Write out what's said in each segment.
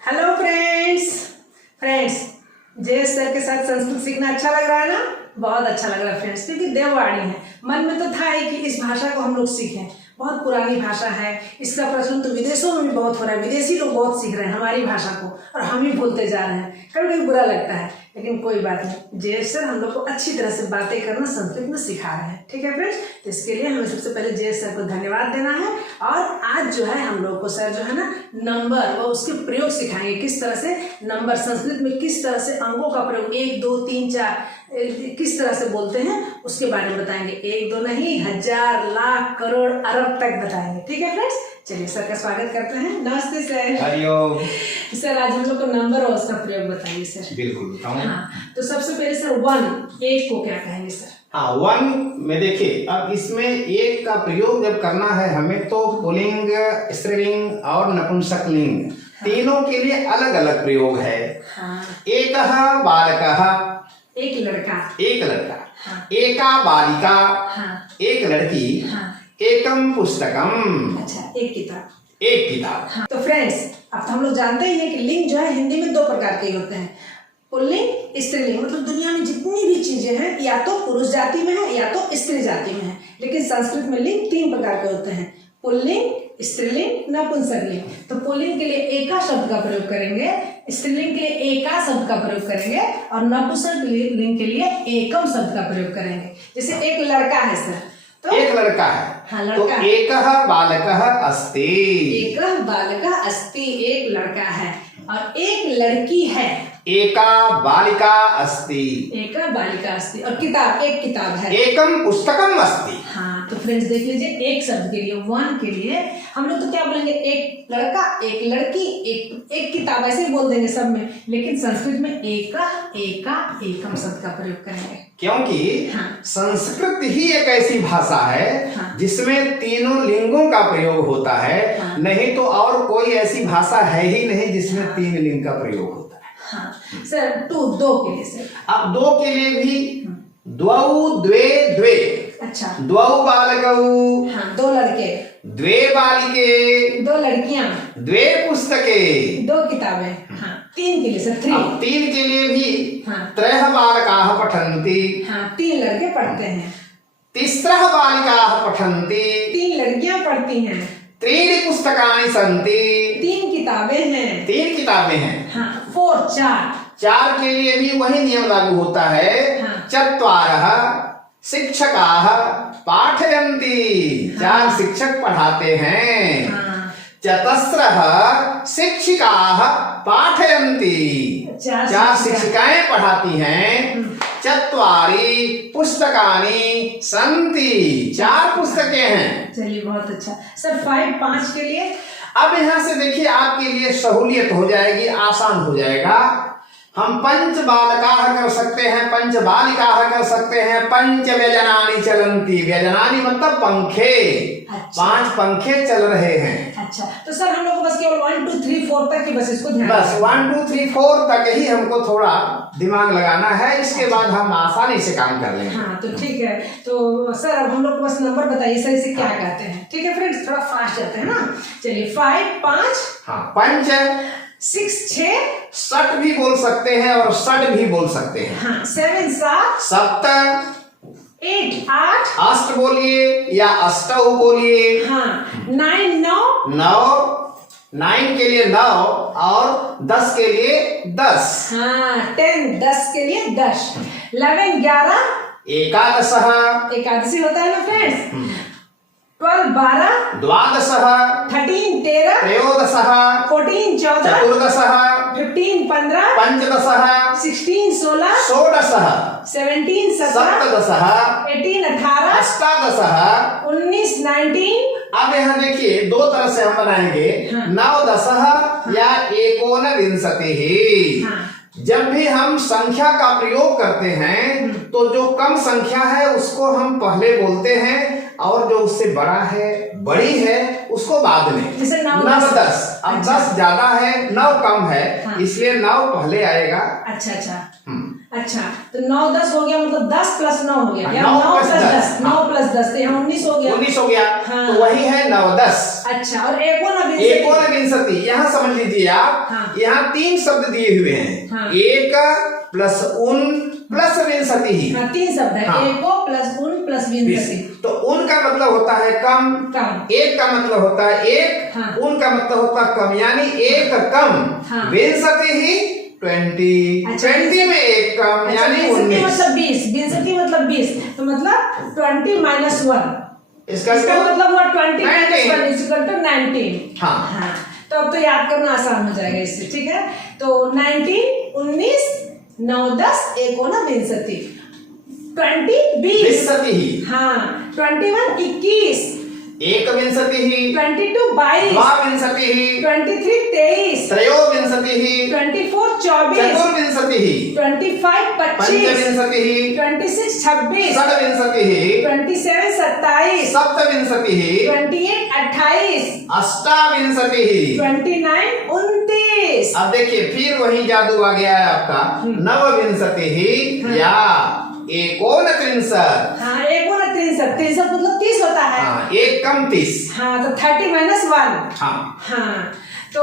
Hello friends जय sir के साथ संस्कृत सीखना अच्छा लग रहा है ना। बहुत अच्छा लग रहा है फ्रेंड्स, क्योंकि देववाणी है। मन में तो था ही कि इस भाषा को हम लोग सीखें। बहुत पुरानी भाषा है, इसका प्रचलन तो विदेशों में भी बहुत हो रहा है। विदेशी लोग बहुत सीख रहे हैं हमारी भाषा को और हम ही भूलते जा रहे हैं। कभी कभी बुरा लगता है, लेकिन कोई बात नहीं। जय सर हम लोग को अच्छी तरह से बातें करना संस्कृत में सिखा रहे हैं। ठीक है फ्रेंड्स, तो इसके लिए हमें सबसे पहले जय सर को धन्यवाद देना है। और आज जो है हम लोग को सर जो है ना नंबर व उसके प्रयोग सिखाएंगे। किस तरह से नंबर संस्कृत में, किस तरह से अंकों का प्रयोग 1 2 3 4 किस तरह से बोलते हैं उसके बारे में बताएंगे। 1 2 नहीं, हजार, लाख, करोड़, अरब तक बताएंगे। ठीक है फ्रेंड्स, चलिए सर का स्वागत करते हैं। नमस्ते सर। हरिओम। सर आज हम लोग को नंबर और उसका प्रयोग बताइए सर। बिल्कुल बताऊं। हाँ, तो सबसे पहले सर 1 1 को क्या कहेंगे सर? हाँ, 1 में देखिए, अब इसमें 1 का प्रयोग जब करना है हमें तो पुल्लिंग, स्त्रीलिंग और नपुंसकलिंग तीनों के लिए अलग अलग प्रयोग है। हाँ। एकः बालकः, एक लड़का। हाँ। एका बालिका, हाँ। एक लड़की। हाँ। एकम पुस्तकम, अच्छा, एक किताब। एक किताब। हाँ। तो फ्रेंड्स अब तो हम लोग जानते ही हैं कि लिंग जो है हिंदी में 2 प्रकार के होते हैं, पुल्लिंग, स्त्रीलिंग। मतलब दुनिया में जितनी भी चीजें हैं या तो पुरुष जाति में है या तो स्त्री जाति में है। लेकिन संस्कृत में लिंग 3 प्रकार के होते हैं, पुल्लिंग, स्त्रीलिंग, नपुंसकलिंग। तो पुल्लिंग के लिए एका शब्द का प्रयोग करेंगे, स्त्रीलिंग के लिए एका शब्द का प्रयोग करेंगे और नपुंसकलिंग के लिए एकम शब्द का प्रयोग करेंगे। जैसे एक लड़का है सर, तो एक लड़का है। हाँ, तो लड़का। एकः बालकः अस्ति, एकः बालकः अस्ति, एक लड़का है। और एक लड़की है, एका बालिका अस्ति, एका बालिका अस्ति। और किताब, एक किताब है, एकम पुस्तकम अस्ति। हाँ। तो फ्रेंड्स देख लीजिए, एक शब्द के लिए 1 के लिए हम लोग तो क्या बोलेंगे, एक लड़का, एक लड़की, एक किताब, ऐसे ही बोल देंगे सब में। लेकिन संस्कृत में एका एका एकम शब्द का प्रयोग करेंगे, क्योंकि हाँ। संस्कृत ही एक ऐसी भाषा है हाँ। जिसमें तीनों लिंगों का प्रयोग होता है। हाँ। नहीं तो और कोई ऐसी भाषा है ही नहीं जिसमें 3 लिंग का प्रयोग होता है। हाँ सर। 2 के लिए सर, अब 2 के लिए भी द्वौ द्वे द्वे। अच्छा, द्वौ बालकौ, हाँ, 2 लड़के, द्वे बालिके, 2 लड़कियां, द्वे पुस्तके, 2 किताबें। हाँ। 3 के लिए सर 3, अब 3 के लिए भी हाँ। त्रयः बालकाः पठन्ति, हाँ, 3 लड़के पढ़ते हैं, तिस्रः बालिकाः पठन्ति, 3 लड़कियां पढ़ती हैं, त्रीणि पुस्तकानि सन्ति, 3 किताबें हैं, 3 किताबें हैं। हाँ। 4 4 के लिए भी वही नियम लागू होता है। हाँ। चत्वारः शिक्षकाः पाठयन्ति, 4 शिक्षक पढ़ाते हैं। हाँ। चतस्रः शिक्षिकाः पाठयन्ति, 4 शिक्षिकाएं पढ़ाती हैं। चत्वारि पुस्तकानि सन्ति, 4 पुस्तकें हैं। चलिए बहुत अच्छा सर। 5 के लिए, अब यहाँ से देखिए आपके लिए सहूलियत हो जाएगी, आसान हो जाएगा। हम पंच बालकाः कर सकते हैं, पंच बालिकाः कर सकते हैं, पंच व्यजनानि चलन्ति। व्यजनानि मतलब पंखे। अच्छा। 5 पंखे चल रहे हैं। अच्छा। तो सर हम लोग को बस केवल 1 2 3 4 तक ही बस इसको ध्यान बस 1 2 3 4 तक ही हमको थोड़ा दिमाग लगाना है। इसके बाद हम आसानी से काम कर लेंगे। हाँ, तो ठीक है। तो सर अब हम लोग को बस नंबर बताइए सर, इसे क्या कहते हैं? ठीक है फ्रेंड्स, थोड़ा फास्ट जाते हैं ना। चलिए 5 5, हाँ, पंच 6 6, सट भी बोल सकते हैं और सट भी बोल सकते हैं। हाँ, 7 7, सप्त, 8 8, अष्ट बोलिए या अष्टौ बोलिए। हाँ, 9 9, 9 के लिए 9 और 10 के लिए 10। हाँ, 10 के लिए 10, 11 11, एकादशः, एकादशी होता है ना फ्रेंड्स, 12 12, द्वादशः, 13 13, त्रयोदशः, 14 14, चतुर्दशः, 15 15, पंचदशः, 16 16, षोडशः, 17 17, सप्तदशः, 18 18, अष्टादशः। 19 19। अब यहाँ देखिए 2 तरह से हम बनाएंगे। हाँ। 9 10 या एकोनविंशतिः। हाँ। जब भी हम संख्या का प्रयोग करते हैं तो जो कम संख्या है उसको हम पहले बोलते हैं और जो उससे बड़ा है, बड़ी है, उसको बाद में। जैसे 9 9 10। अब 10 ज्यादा है, 9 कम है, हाँ। इसलिए 9 पहले आएगा। अच्छा अच्छा। अच्छा, तो 9 10 हो गया, मतलब 10 प्लस 9 हो गया, या 9 9 प्लस प्लस 10, 9 हाँ। प्लस 10 तो यहाँ 19 हो गया। 19 हो गया। हाँ। तो वही है 9 10। अच्छा, और एकोनविंशति। एकोनविंशति, यहाँ समझ लीजिए आप, हाँ। यहाँ 3 शब्द दिए हुए हैं। हाँ। एक प्लस उन प्लस विंशति ही। हाँ, 3 शब्द है। हाँ। एको प्लस उन प्लस विंशति। तो उन का मतलब होता है कम, कम। एक का मतलब होता है एक, हाँ। उन का मतलब होता है कम, यानी एक कम। हाँ। विंशति ही 20, अच्छा, 20 में एक कम, अच्छा, यानी विंशति 19। मतलब 20, विंशति मतलब 20, तो मतलब 20 माइनस 1, इसका मतलब हुआ 20 माइनस 1 19। Is equal to 19। हाँ। हाँ, तो अब तो याद करना आसान हो जाएगा इससे, ठीक है। तो 19 19 9 10 एकोनविंशति, 20 20, विंशति ही। हाँ, 21 21, एक विंशति ही। 22 22, द्वाविंशति ही। 23 23, त्रयोविंशति ही। 24 24, चतुर्विंशति ही। 25 25, पंचविंशति ही। 26 26, षड्विंशति ही। 27 27, सप्तविंशति ही। 28 28, अष्टाविंशति ही। 29 29। अब देखिए फिर वही जादू आ गया है आपका, नवविंशति ही हाँ। या एकोनत्रिंशत्। हाँ, एकोनत्रिंशत्, 63 मतलब 30 होता है। हाँ, एक कम 30। हाँ, तो 30 माइनस 1। हाँ, हाँ, तो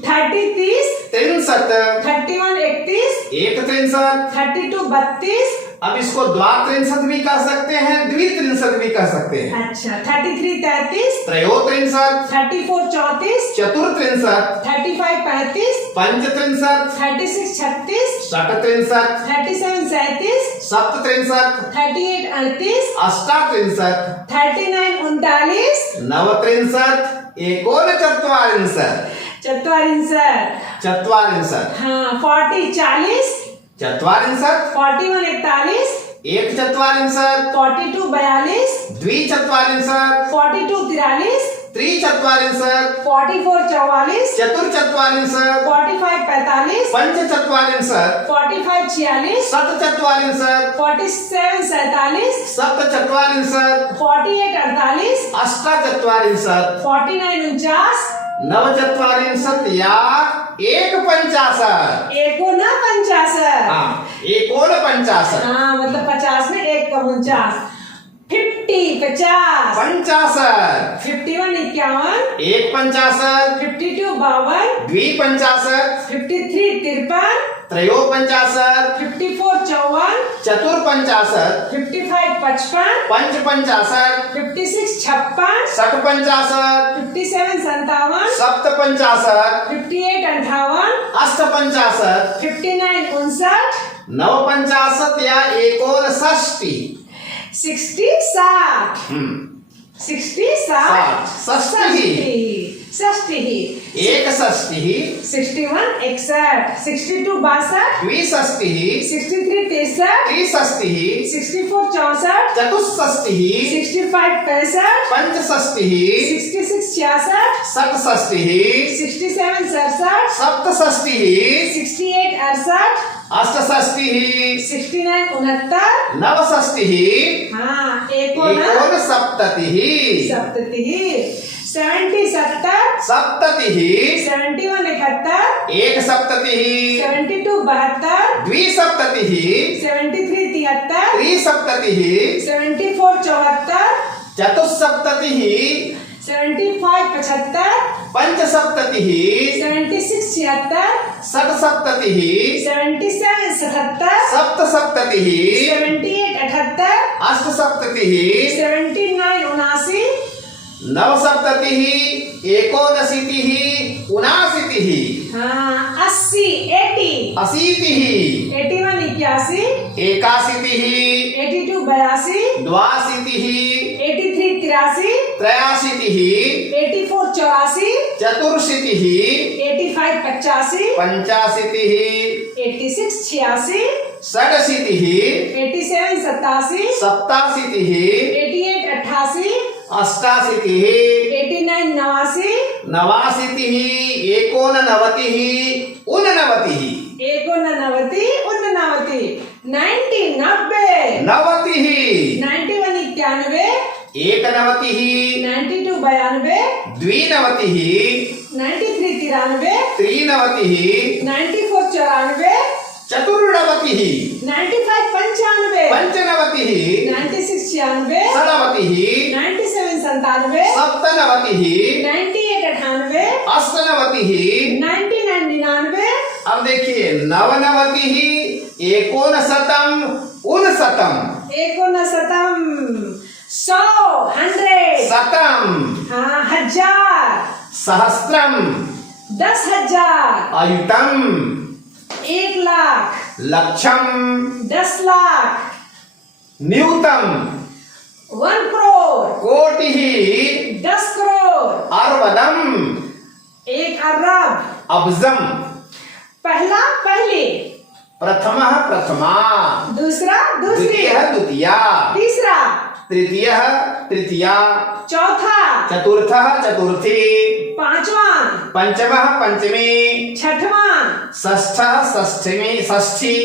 30 30, 63, 31 31, एक 63। 32 32। अब इसको द्वात्रिंशत् भी कह सकते हैं, द्वित्रिंशत् भी कह सकते हैं। अच्छा, 33 33, त्रयोत्रिंशत्, 34 34, चतुर्त्रिंशत्, 35 35, पंचत्रिंशत्, 36 36, षट्त्रिंशत्, 37 37, सप्तत्रिंशत्, 38 38, अष्टात्रिंशत्, 39 39, नवत्रिंशत्, एकोनचत्वारिंशत्। चत्वारिंशत्। चत्वारिंशत्, हाँ, 40 40, चत्वारिंशत्, 41 41, एक चत्वारिंशत्, 42 42, द्विचत्वारिंशत्, 42 43, त्रिचत्वारिंशत्, 44 44, चतुर्चत्वारिंशत्, 45 45, पंचचत्वारिंशत्, 45 46, सप्तचत्वारिंशत्, 47 47, सप्तचत्वारिंशत्, 48 48, अष्टाचत्वारिंशत्, 49 49, नवचत्वारिंशत् या एक पंचाशत्। एकोनपंचाशत्। हाँ, एकोनपंचाशत्। हाँ, मतलब 50 में 1 का 49, 50 50, 50, 51 51, एक 50, 52 52, द्विपंचाशत्, 53 53, त्रयोपंचाशत्, 54 54, चतुर्पंचाशत्, 55 55, पंचपंचाशत्, 56 56, षट्पंचाशत्, 57 57, सप्तपंचाशत्, 58 58, अष्टपंचाशत्, 59 59, नवपंचाशत् या एकोनषष्टि। 60 60, 60 षष्टि, षष्टि, एक षष्टि, 61 61, 62 62, द्विषष्टि, 63 63, त्रिषष्टि, 64 64, चतुष्षष्टि, 65 65, पंचषष्टि, 66 66, षट्षष्टि, 67 67, सप्तषष्टि, 68 68, अष्टषष्टि, 69 69, नवषष्टि, हाँ, एकोन एकोनसप्ततिः, सप्ततिः, 70 70, सप्ततिः, 71 71, एक सप्ततिः, 72 72, द्विसप्ततिः, 73 73, त्रिसप्ततिः, 74 74, चतुस्सप्ततिः, 75 75, पंचसप्ततिः, 76 76, षट्सप्ततिः, 77 77, सप्तसप्ततिः, 78 78, अष्टसप्ततिः, 79 79, नवसप्ततिः, एकोनशीतिः, ऊनाशीतिः, हाँ, 80 80, अशीतिः, 81 81, एकाशीतिः, 82 82, द्वाशीतिः, 83 83, त्रयाशीतिः, 84 84, चतुर्शीतिः, 85 85, पंचाशीतिः, 86 86, षडशीतिः, 87 87, सप्ताशीतिः, 88 88, अष्टाशीतिः, 89 89, नवाशीतिः, एकोननवतिः, ऊननवतिः, एकोननवति उननवति, 90 90, नवतिः, 91 91, एकनवतिः, 92 92, द्विनवतिः, 93 93, त्रिनवतिः, 94 94, चतुर्णवतिः 95 95 पंचनवतिः 96 96 षडवतिः 97 97 सप्तनवतिः 98 98 अष्टनवतिः 99 99 अब देखिए नवनवतिः एकोनशतम् उनशतम् 100 100 शतम् हाँ 1000 सहस्त्रम् 10,000 अयुतम् 1 लाख लक्षम् 10 लाख न्यूतम् 1 करोड़ कोटिः 10 करोड़ अर्वदम् 1 अरब अब्जम् पहला पहली प्रथमः प्रथमा दूसरा दूसरी द्वितीयः द्वितीया तीसरा तृतीयः तृतीया चौथा चतुर्थः चतुर्थी पांचवा पंचमः पंचमी छठवां षष्ठः षष्ठमी षष्ठी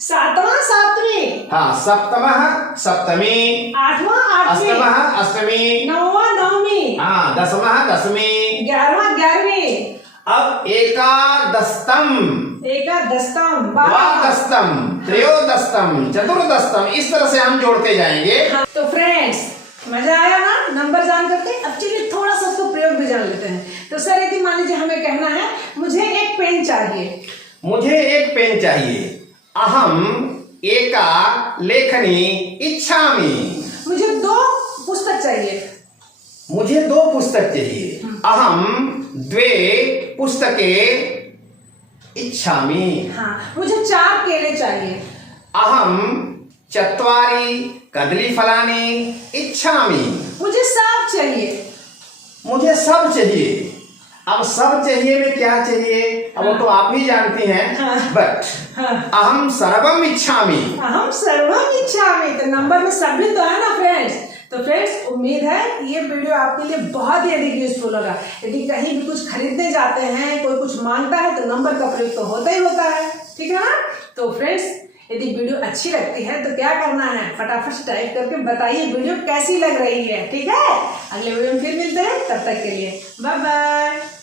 सातवां सातवीं हाँ सप्तमः सप्तमी आठवां आठवीं अष्टमः अष्टमी नौवां नौवीं हाँ दसमः दसमी 11वां 11वीं अब एकादशतम एकादशतम द्वादशतम त्रयोदशतम चतुर्दशतम इस तरह से हम जोड़ते जाएंगे। हाँ, तो फ्रेंड्स मजा आया ना नंबर जान करके। अब चलिए थोड़ा सा उसको प्रयोग भी जान लेते हैं। तो सर यदि मान लीजिए हमें कहना है मुझे एक पेन चाहिए, मुझे एक पेन चाहिए। अहम एका लेखनी इच्छामि। मुझे 2 पुस्तक चाहिए, मुझे 2 पुस्तक चाहिए। अहम द्वे पुस्तके इच्छामि। हाँ मुझे 4 केले चाहिए, अहम चत्वारि कदलीफलानि इच्छामि। मुझे सब चाहिए, मुझे सब चाहिए। अब सब चाहिए में क्या चाहिए अब वो तो आप ही जानती हैं। हाँ। बट हाँ। अहम सर्वम इच्छामि। हम सर्वम इच्छामि। तो नंबर में सभी तो है ना फ्रेंड्स। तो फ्रेंड्स उम्मीद है ये वीडियो आपके लिए बहुत ही अधिक यूजफुल होगा। यदि कहीं भी कुछ खरीदने जाते हैं, कोई कुछ मांगता है तो नंबर का प्रयोग तो होता ही होता है, ठीक है ना। तो फ्रेंड्स यदि वीडियो अच्छी लगती है तो क्या करना है, फटाफट से टाइप करके बताइए वीडियो कैसी लग रही है, ठीक है। अगले वीडियो में फिर मिलते हैं, तब तक के लिए बाय बाय।